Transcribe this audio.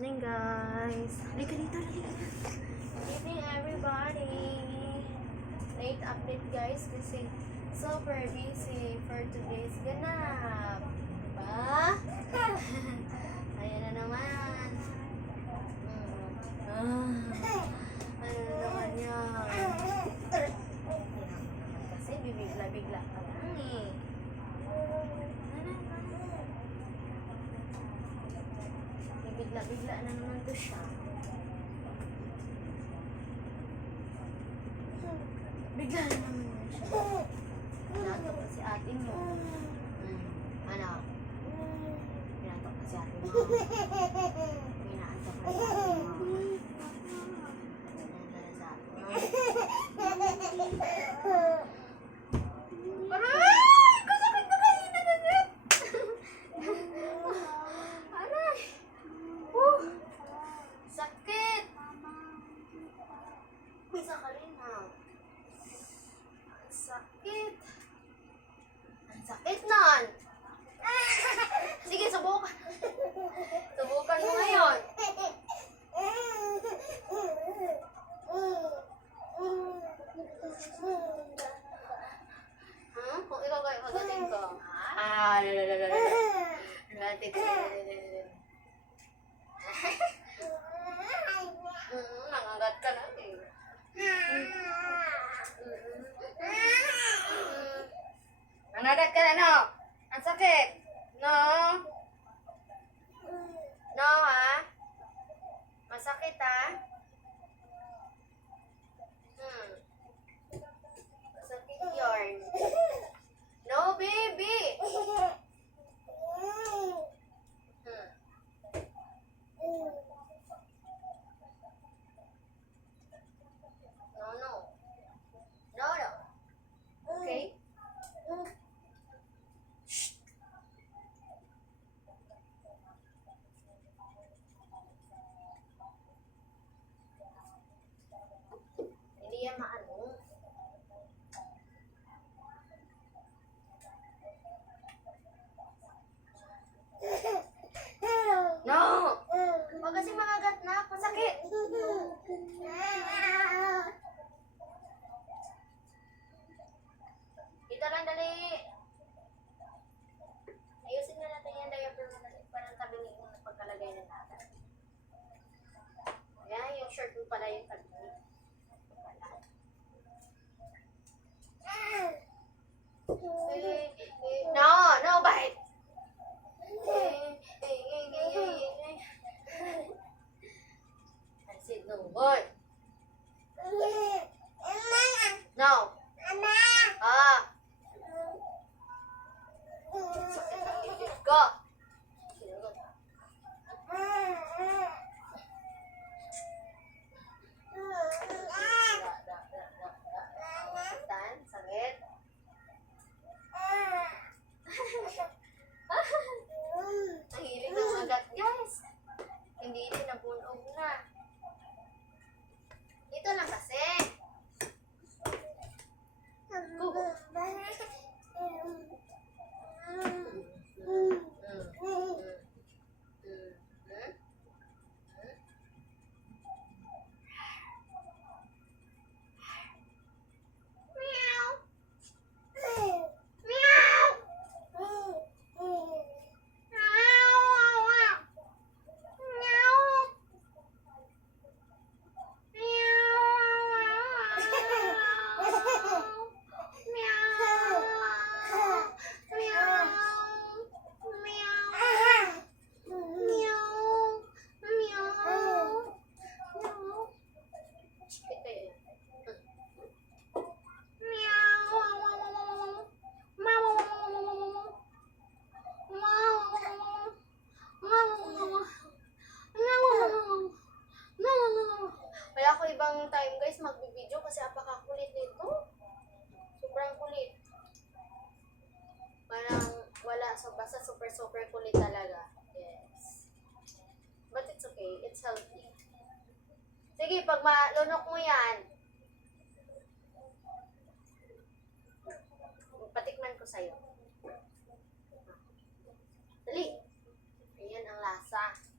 Morning guys. Halika dito, halika. Good evening everybody. Late update guys kasi super busy for today's ganap. Diba? Ayan na naman. Ano na naman yan? Kasi bibigla-bigla ka lang eh. Bigla-bigla na naman to siya. Bigla na naman siya. Pinatok na si ate mo. Ano? Pinatok na si ate mo. Pinaantok na si ate mo. Sakit! Bisa ka rin ha. Sakit! Ang sakit nun! Sige, subukan. Subukan mo ngayon. Kung ikaw kayo kagatin ko. Nangagat ka na eh. Nangagat ka na, no? Ang sakit. No? No, ha? Masakit, ha? Masakit yarn. No, baby! Okay? Hindi yan maano. No! Huwag kasi makagat na. Masakit. Dito lang, dali. Ayusin na natin yung diaper mo dali. Parang tabi mo na pagkalagay na natin. Ayan, yung shirt mo pala yung tabi. No, no bite. I said no bite. No. Sakit ang bibig ko. Sakit. Ang hilig ng agat, guys. Hindi din nabunog na. Dito lang kasi. Kaya ako ibang time guys magbibideo kasi apakakulit nito. Sobrang kulit. Parang wala, so basta super kulit talaga. Yes. But it's okay, it's healthy. Sige, pag malunok mo yan, patikman ko sa'yo. Dali. Ayan ang lasa.